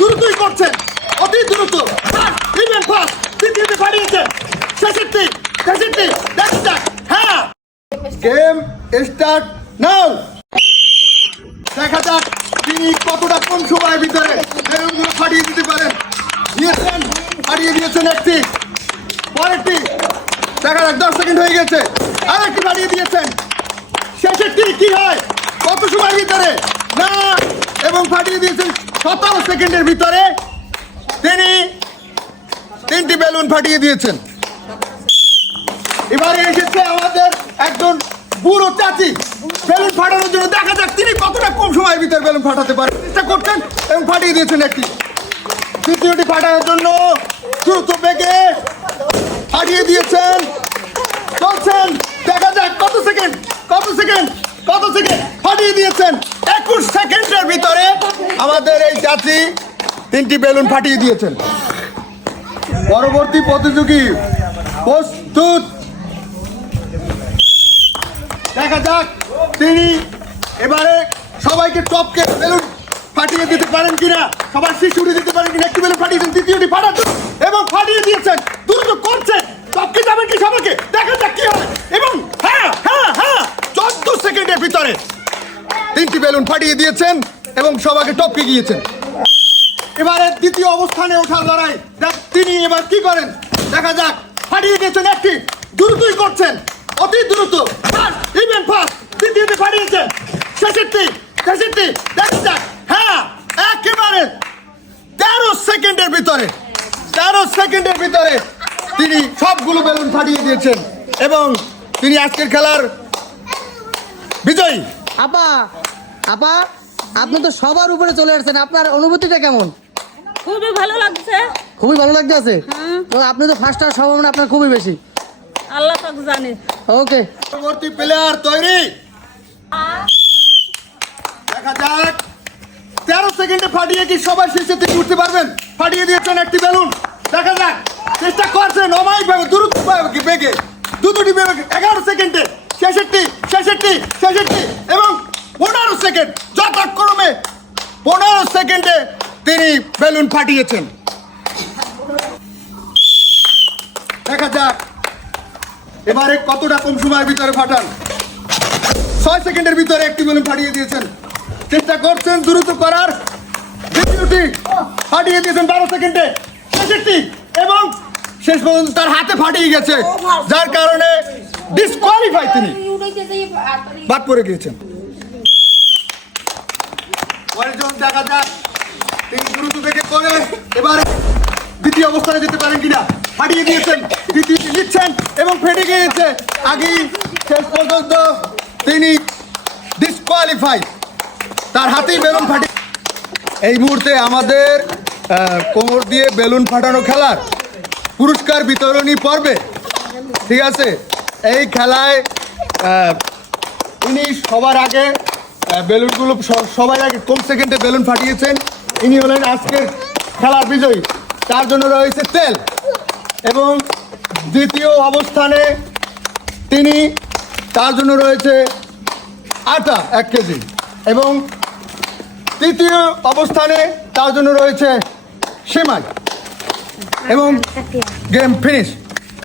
দ্রুতই করছেন, অতি দ্রুত। ইভেন ফাস্ট তৃতীয়টি ফাটিয়েছেন, ছেষট্টি ছেষট্টি। দেখা যাক, হ্যাঁ গেম স্টার্ট নাও। দেখা যাক তিনি কতটা কম সময়ের ভিতরে বেলুনগুলো ফাটিয়ে দিতে পারেন। দিয়েছেন, ফাটিয়ে দিয়েছেন একটি, পরেরটি। দেখা যাক 10 সেকেন্ড হয়ে গেছে, আরেকটি ফাটিয়ে দিয়েছেন। শেষেরটি কি হয়, কত সময়ের ভিতরে? না, এবং ফাটিয়ে দিয়েছেন 17 সেকেন্ডের ভিতরে তিনি 3টি বেলুন ফাটিয়ে দিয়েছেন। এবারে এসেছে আমাদের একজন বুড়ো চাচি বেলুন ফাটানোর জন্য। দেখা যাক তিনি কতটা কম সময়ের ভিতরে বেলুন ফাটাতে পারেন। চেষ্টা করছেন এবং ফাটিয়ে দিয়েছেন একটি। তৃতীয়টি ফাটানোর জন্য দ্রুত বেগে ফাটিয়ে দিয়েছেন, চলছেন। দেখা যাক কত সেকেন্ড, কত সেকেন্ড, কত সেকেন্ড। ফাটিয়ে দিয়েছেন 21 সেকেন্ডের ভিতরে আমাদের এই চাচি 3টি বেলুন ফাটিয়ে দিয়েছেন। পরবর্তী প্রতিযোগী প্রস্তুত। দেখা যাক তিনি এবারে সবাইকে টপকে বেলুন ফাটিয়ে দিতে পারেন কিনা, সবার শীষ উড়ে দিতে পারেন কিনা। একটি বেলুন ফাটিয়েছেন, দ্বিতীয়টি ফাটাচ্ছেন এবং ফাটিয়ে দিয়েছেন, দ্রুত করছেন। টপকে যাবেন কি সবাইকে? দেখা যাক কি হয়। এবং হ্যাঁ হ্যাঁ হ্যাঁ 14 সেকেন্ডের ভিতরে 3টি বেলুন ফাটিয়ে দিয়েছেন এবং সবাইকে টপকে গিয়েছেন। এবারে দ্বিতীয় অবস্থানে ওঠার লড়াই, তিনি এবার কি করেন দেখা যাক। ফাটিয়ে দিয়েছেন একটি, দ্রুতই করছেন, অতি দ্রুত। ইভেন ফাস্ট তৃতীয়টি ফাটিয়েছেন, ছেষট্টি ছেষট্টি। দেখা যাক, হ্যাঁ একেবারে 13 সেকেন্ডের ভিতরে, 13 সেকেন্ডের ভিতরে তিনি সবগুলো বেলুন ফাটিয়ে দিয়েছেন এবং তিনি আজকের খেলার বিজয়ী। আপা আপা আপনি তো সবার উপরে চলে আসছেন, আপনার অনুভূতিটা কেমন? খুবই ভালো লাগছে। খুবই ভালো লাগতেছে। তো আপনি তো ফার্স্ট হওয়ার সম্ভাবনা আপনার খুবই বেশি। আল্লাহ পাক জানে। ওকে, পরবর্তী প্লেয়ার তৈরি। দেখা যাক 13 সেকেন্ডে ফাটিয়ে কি সবাই শীর্ষে থেকে উঠতে পারবেন? ফাটিয়ে দিয়েছেন একটি বেলুন। দেখা যাক, চেষ্টা করছেন অমায়িক ভাবে, দ্রুত বেগে, দুটি বেগে। 11 সেকেন্ডে, ছেষট্টি ছেষট্টি ছেষট্টি এবং 15 সেকেন্ড। যথাক্রমে 15 সেকেন্ডে তিনি বেলুন ফাটিয়েছেন। দেখা যাক এবারে কতটা কম সময়ের ভিতরে ফাটান। 6 সেকেন্ডের ভিতরে একটি বেলুন ফাটিয়ে দিয়েছেন। চেষ্টা করছেন দ্রুত করার, দ্বিতীয়টি ফাটিয়ে দিয়েছেন 12 সেকেন্ডে, 66 এবং শেষ পর্যন্ত তার হাতে ফাটিয়ে গেছে, যার কারণে ডিসকোয়ালিফাই, তিনি বাদ পড়ে গিয়েছেন। পরেরজন দেখা যাক তিনি দ্রুত থেকে করে এবারে দ্বিতীয় অবস্থানে যেতে পারেন কিনা। ফাটিয়ে দিয়েছেন, দ্বিতীয়টি নিচ্ছেন এবং ফেটে গিয়েছে। আগেই শেষ পর্যন্ত তিনি ডিসকোয়ালিফাই, তার হাতেই বেলুন ফাটে। এই মুহূর্তে আমাদের কোমর দিয়ে বেলুন ফাটানো খেলার পুরস্কার বিতরণী পর্বে, ঠিক আছে, এই খেলায় ইনি সবার আগে বেলুনগুলো সবার আগে কম সেকেন্ডে বেলুন ফাটিয়েছেন। ইনি হলেন আজকের খেলার বিজয়ী। তার জন্য রয়েছে তেল এবং দ্বিতীয় অবস্থানে তিনি, তার জন্য রয়েছে আটা 1 কেজি এবং তৃতীয় অবস্থানে তার জন্য রয়েছে সেমাই এবং গেম ফিনিশ।